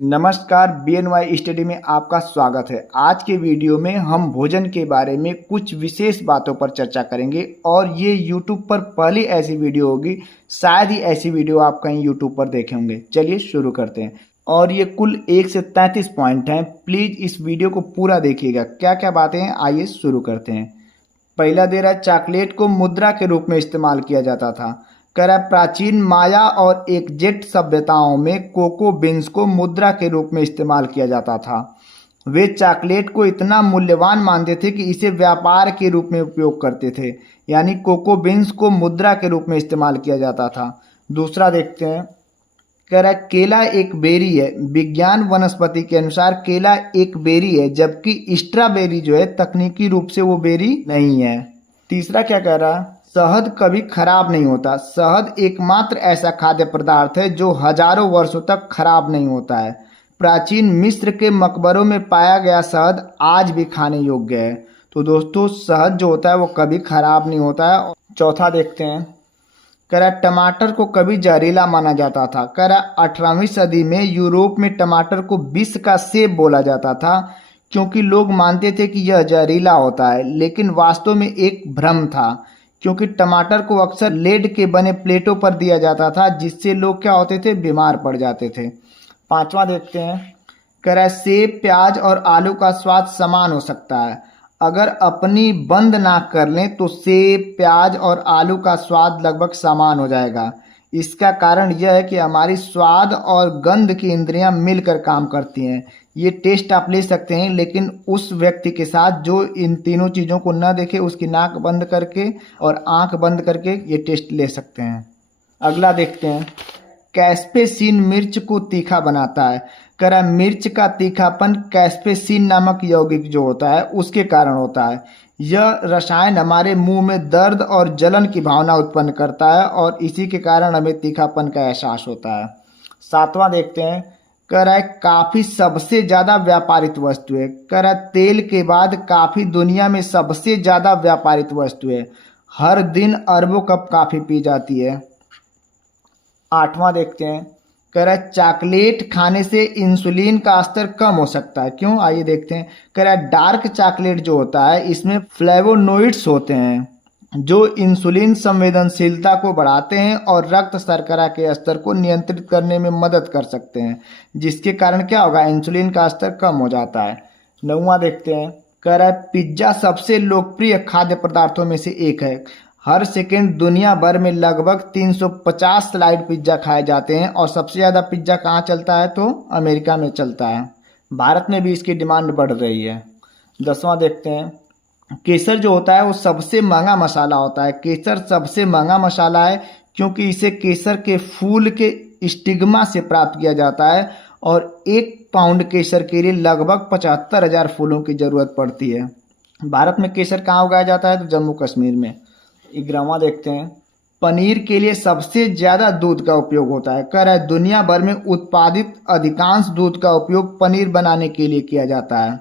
नमस्कार, BNY study में आपका स्वागत है। आज के वीडियो में हम भोजन के बारे में कुछ विशेष बातों पर चर्चा करेंगे और ये YouTube पर पहली ऐसी वीडियो होगी, शायद ही ऐसी वीडियो आप कहीं YouTube पर देखे होंगे। चलिए शुरू करते हैं। और ये कुल 1 से 33 पॉइंट हैं। प्लीज़ इस वीडियो को पूरा देखिएगा। क्या क्या बातें हैं, आइए शुरू करते हैं। पहला दे रहा है, चॉकलेट को मुद्रा के रूप में इस्तेमाल किया जाता था। कह रहा है प्राचीन माया और एकजेट सभ्यताओं में कोको बीन्स को मुद्रा के रूप में इस्तेमाल किया जाता था। वे चॉकलेट को इतना मूल्यवान मानते थे कि इसे व्यापार के रूप में उपयोग करते थे, यानी कोको बीन्स को मुद्रा के रूप में इस्तेमाल किया जाता था। दूसरा देखते हैं, कह रहा है केला एक बेरी है। विज्ञान वनस्पति के अनुसार केला एक बेरी है, जबकि स्ट्रॉबेरी जो है तकनीकी रूप से वो बेरी नहीं है। तीसरा क्या कह रहा है, शहद कभी खराब नहीं होता। शहद एकमात्र ऐसा खाद्य पदार्थ है जो हजारों वर्षों तक खराब नहीं होता है। प्राचीन मिस्र के मकबरों में पाया गया शहद आज भी खाने योग्य है। तो दोस्तों, शहद जो होता है वो कभी खराब नहीं होता है। चौथा देखते हैं, कह रहा टमाटर को कभी जहरीला माना जाता था। कह रहा 18वीं सदी में यूरोप में टमाटर को विष का सेब बोला जाता था, क्योंकि लोग मानते थे कि यह जहरीला होता है, लेकिन वास्तव में एक भ्रम था, क्योंकि टमाटर को अक्सर लेड के बने प्लेटों पर दिया जाता था, जिससे लोग क्या होते थे, बीमार पड़ जाते थे। पांचवा देखते हैं, कह रहा है सेब, प्याज और आलू का स्वाद समान हो सकता है। अगर अपनी बंद ना कर लें तो सेब, प्याज और आलू का स्वाद लगभग समान हो जाएगा। इसका कारण यह है कि हमारी स्वाद और गंध की इंद्रियां मिलकर काम करती हैं। ये टेस्ट आप ले सकते हैं, लेकिन उस व्यक्ति के साथ जो इन तीनों चीज़ों को न देखे, उसकी नाक बंद करके और आंख बंद करके ये टेस्ट ले सकते हैं। अगला देखते हैं, कैस्पेसिन मिर्च को तीखा बनाता है। कह रहा है मिर्च का तीखापन कैस्पेसिन नामक यौगिक जो होता है उसके कारण होता है। यह रसायन हमारे मुंह में दर्द और जलन की भावना उत्पन्न करता है और इसी के कारण हमें तीखापन का एहसास होता है। सातवां देखते हैं, कह रहा है काफ़ी सबसे ज़्यादा व्यापारित वस्तु है। कह रहा है तेल के बाद काफ़ी दुनिया में सबसे ज़्यादा व्यापारित वस्तु है। हर दिन अरबों कप काफ़ी पी जाती है। आठवां देखते हैं, कह रहा है चॉकलेट खाने से इंसुलिन का स्तर कम हो सकता है। क्यों, आइए देखते हैं। कह रहा है डार्क चॉकलेट जो होता है इसमें फ्लेवोनोइड्स होते हैं जो इंसुलिन संवेदनशीलता को बढ़ाते हैं और रक्त शर्करा के स्तर को नियंत्रित करने में मदद कर सकते हैं, जिसके कारण क्या होगा, इंसुलिन का स्तर कम हो जाता है। नौवां देखते हैं, कह रहा है पिज्ज़ा सबसे लोकप्रिय खाद्य पदार्थों में से एक है। हर सेकेंड दुनिया भर में लगभग 350 स्लाइड पिज्ज़ा खाए जाते हैं और सबसे ज़्यादा पिज्ज़ा कहाँ चलता है, तो अमेरिका में चलता है। भारत में भी इसकी डिमांड बढ़ रही है। 10वां देखते हैं, केसर जो होता है वो सबसे महंगा मसाला होता है। केसर सबसे महंगा मसाला है क्योंकि इसे केसर के फूल के स्टिग्मा से प्राप्त किया जाता है और 1 पाउंड केसर के लिए लगभग 75,000 फूलों की ज़रूरत पड़ती है। भारत में केसर कहाँ उगाया जाता है, तो जम्मू कश्मीर में। 11वां देखते हैं, पनीर के लिए सबसे ज़्यादा दूध का उपयोग होता है। कह रहा है दुनिया भर में उत्पादित अधिकांश दूध का उपयोग पनीर बनाने के लिए किया जाता है।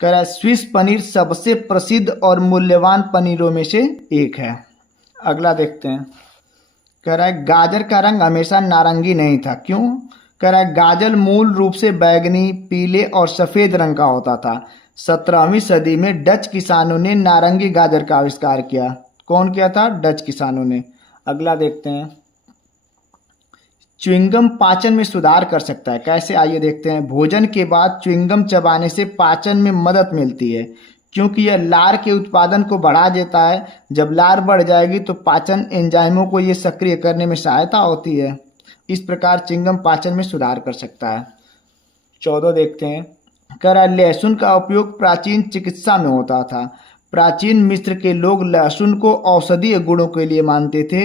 कह रहा है स्विस पनीर सबसे प्रसिद्ध और मूल्यवान पनीरों में से एक है। अगला देखते हैं, कह रहा है गाजर का रंग हमेशा नारंगी नहीं था। क्यों, कह रहा है गाजर मूल रूप से बैंगनी, पीले और सफ़ेद रंग का होता था। 17वीं सदी में डच किसानों ने नारंगी गाजर का आविष्कार किया। कौन किया था, डच किसानों ने। अगला देखते हैं, च्युइंगम पाचन में सुधार कर सकता है। कैसे, आइए देखते हैं। भोजन के बाद च्युइंगम चबाने से पाचन में मदद मिलती है, क्योंकि यह लार के उत्पादन को बढ़ा देता है। जब लार बढ़ जाएगी तो पाचन एंजाइमों को ये सक्रिय करने में सहायता होती है। इस प्रकार च्युइंगम पाचन में सुधार कर सकता है। 14 देखते हैं, कह रहा है लहसुन का उपयोग प्राचीन चिकित्सा में होता था। प्राचीन मिस्र के लोग लहसुन को औषधीय गुणों के लिए मानते थे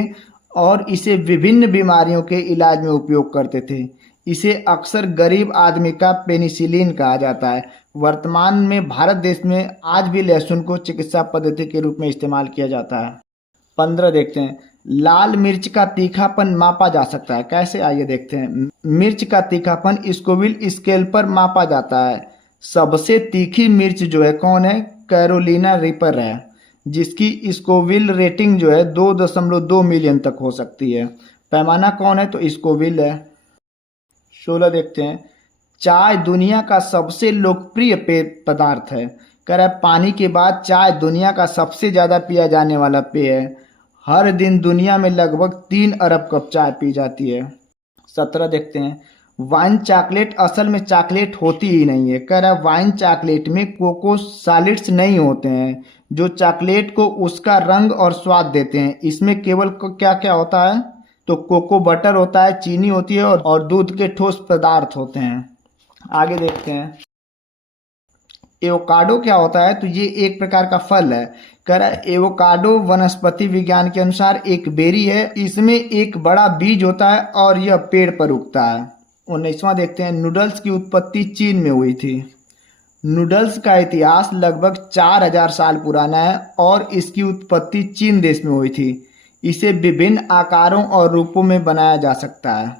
और इसे विभिन्न बीमारियों के इलाज में उपयोग करते थे। इसे अक्सर गरीब आदमी का पेनिसिलिन कहा जाता है। वर्तमान में भारत देश में आज भी लहसुन को चिकित्सा पद्धति के रूप में इस्तेमाल किया जाता है। 15 देखते हैं, लाल मिर्च का तीखापन मापा जा सकता है। कैसे, आइए देखते हैं। मिर्च का तीखापन स्कोविल स्केल पर मापा जाता है। सबसे तीखी मिर्च जो है कौन है, कैरोलिना रीपर है, जिसकी स्कोविल रेटिंग जो है 2.2 मिलियन तक हो सकती है। पैमाना कौन है, तो स्कोविल है। 16 देखते हैं, चाय दुनिया का सबसे लोकप्रिय पेय पदार्थ है। कह रहा है पानी के बाद चाय दुनिया का सबसे ज़्यादा पिया जाने वाला पेय है। हर दिन दुनिया में लगभग 3 अरब कप चाय पी जाती है। 17 देखते हैं, वाइन चॉकलेट असल में चॉकलेट होती ही नहीं है। कह रहा है वाइन चॉकलेट में कोको सॉलिड्स नहीं होते हैं जो चॉकलेट को उसका रंग और स्वाद देते हैं। इसमें केवल क्या क्या होता है, तो कोको बटर होता है, चीनी होती है और दूध के ठोस पदार्थ होते हैं। आगे देखते हैं, एवोकाडो क्या होता है, तो ये एक प्रकार का फल है। कह रहा है एवोकाडो वनस्पति विज्ञान के अनुसार एक बेरी है। इसमें एक बड़ा बीज होता है और यह पेड़ पर उगता है। 19वां देखते हैं, नूडल्स की उत्पत्ति चीन में हुई थी। नूडल्स का इतिहास लगभग 4000 साल पुराना है और इसकी उत्पत्ति चीन देश में हुई थी। इसे विभिन्न आकारों और रूपों में बनाया जा सकता है।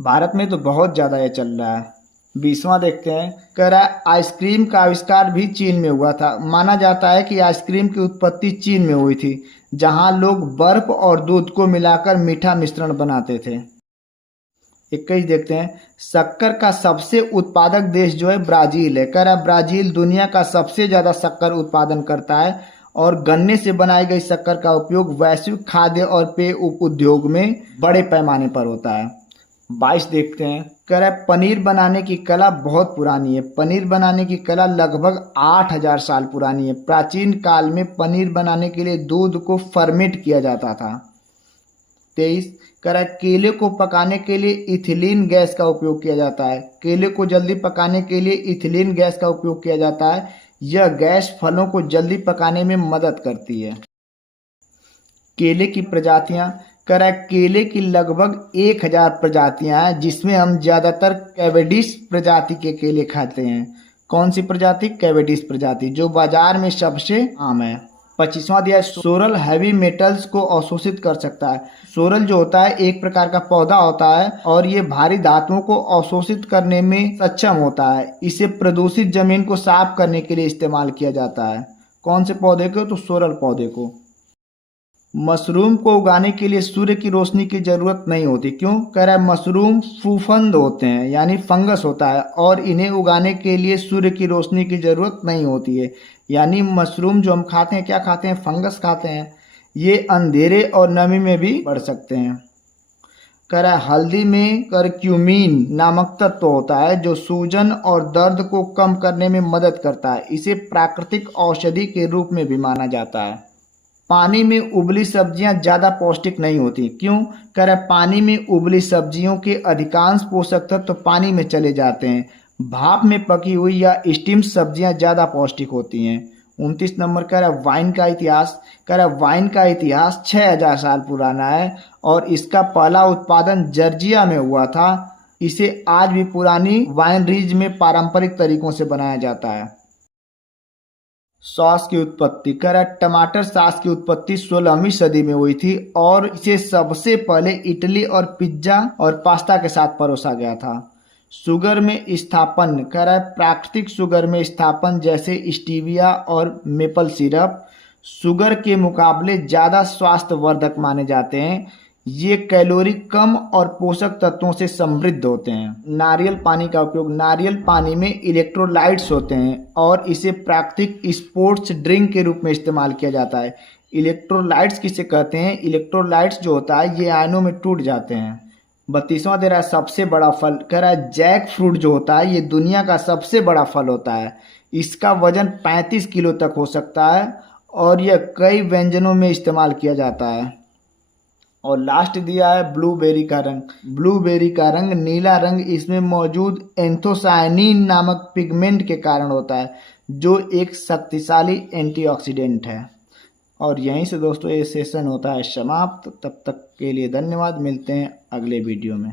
भारत में तो बहुत ज़्यादा ये चल रहा है। 20वां देखते हैं, कह रहा है आइसक्रीम का आविष्कार भी चीन में हुआ था। माना जाता है कि आइसक्रीम की उत्पत्ति चीन में हुई थी, जहां लोग बर्फ और दूध को मिलाकर मीठा मिश्रण बनाते थे। 21 देखते हैं, शक्कर का सबसे उत्पादक देश जो है ब्राज़ील है। कह रहा है ब्राज़ील दुनिया का सबसे ज़्यादा शक्कर उत्पादन करता है और गन्ने से बनाई गई शक्कर का उपयोग वैश्विक खाद्य और पेय उद्योग में बड़े पैमाने पर होता है। 22 देखते हैं, कह रहा है पनीर बनाने की कला बहुत पुरानी है। पनीर बनाने की कला लगभग 8000 साल पुरानी है। प्राचीन काल में पनीर बनाने के लिए दूध को फर्मेंट किया जाता था। 23 कह रहा है केले को पकाने के लिए इथिलीन गैस का उपयोग किया जाता है। केले को जल्दी पकाने के लिए इथिलीन गैस का उपयोग किया जाता है। यह गैस फलों को जल्दी पकाने में मदद करती है। केले की प्रजातियां, कह रहा है केले की लगभग 1000 प्रजातियां हैं, जिसमें हम ज़्यादातर कैवेडिश प्रजाति के केले खाते हैं। कौन सी प्रजाति? कैवेडिश प्रजाति, जो बाजार में सबसे आम है। 25वां दिया है, सोरल हैवी मेटल्स को अवशोषित कर सकता है। सोरल जो होता है एक प्रकार का पौधा होता है और ये भारी धातुओं को अवशोषित करने में सक्षम होता है। इसे प्रदूषित जमीन को साफ करने के लिए इस्तेमाल किया जाता है। कौन से पौधे को? तो सोरल पौधे को। मशरूम को उगाने के लिए सूर्य की रोशनी की जरूरत नहीं होती। क्यों? कह रहा है मशरूम फूफंद होते हैं, यानी फंगस होता है और इन्हें उगाने के लिए सूर्य की रोशनी की जरूरत नहीं होती है। यानी मशरूम जो हम खाते हैं, क्या खाते हैं? फंगस खाते हैं। ये अंधेरे और नमी में भी बढ़ सकते हैं। कह रहा है हल्दी में करक्यूमिन नामक तत्व होता है जो सूजन और दर्द को कम करने में मदद करता है। इसे प्राकृतिक औषधि के रूप में भी माना जाता है। पानी में उबली सब्जियां ज़्यादा पौष्टिक नहीं होती। क्यों? कह रहा है पानी में उबली सब्जियों के अधिकांश पोषक तत्व तो पानी में चले जाते हैं। भाप में पकी हुई या स्टीम सब्जियां ज़्यादा पौष्टिक होती हैं। 29 नंबर कह रहा है वाइन का इतिहास। कह रहा है वाइन का इतिहास 6000 साल पुराना है और इसका पहला उत्पादन जॉर्जिया में हुआ था। इसे आज भी पुरानी वाइनरीज में पारंपरिक तरीकों से बनाया जाता है। सॉस की उत्पत्ति, कह रहा है टमाटर सॉस की उत्पत्ति 16वीं सदी में हुई थी और इसे सबसे पहले इटली और पिज्जा और पास्ता के साथ परोसा गया था। शुगर में स्थापन, कह रहा है प्राकृतिक शुगर में स्थापन जैसे स्टीविया और मेपल सिरप शुगर के मुकाबले ज़्यादा स्वास्थ्यवर्धक माने जाते हैं। ये कैलोरी कम और पोषक तत्वों से समृद्ध होते हैं। नारियल पानी का उपयोग, नारियल पानी में इलेक्ट्रोलाइट्स होते हैं और इसे प्राकृतिक स्पोर्ट्स ड्रिंक के रूप में इस्तेमाल किया जाता है। इलेक्ट्रोलाइट्स किसे कहते हैं? इलेक्ट्रोलाइट्स जो होता है ये आयनों में टूट जाते हैं। 32वां दे रहा है सबसे बड़ा फल, कह रहा है जैक फ्रूट जो होता है ये दुनिया का सबसे बड़ा फल होता है। इसका वजन 35 किलो तक हो सकता है और यह कई व्यंजनों में इस्तेमाल किया जाता है। और लास्ट दिया है ब्लूबेरी का रंग। ब्लूबेरी का रंग नीला रंग इसमें मौजूद एंथोसायनिन नामक पिगमेंट के कारण होता है जो एक शक्तिशाली एंटीऑक्सीडेंट है। और यहीं से दोस्तों ये सेशन होता है समाप्त। तब तक के लिए धन्यवाद। मिलते हैं अगले वीडियो में।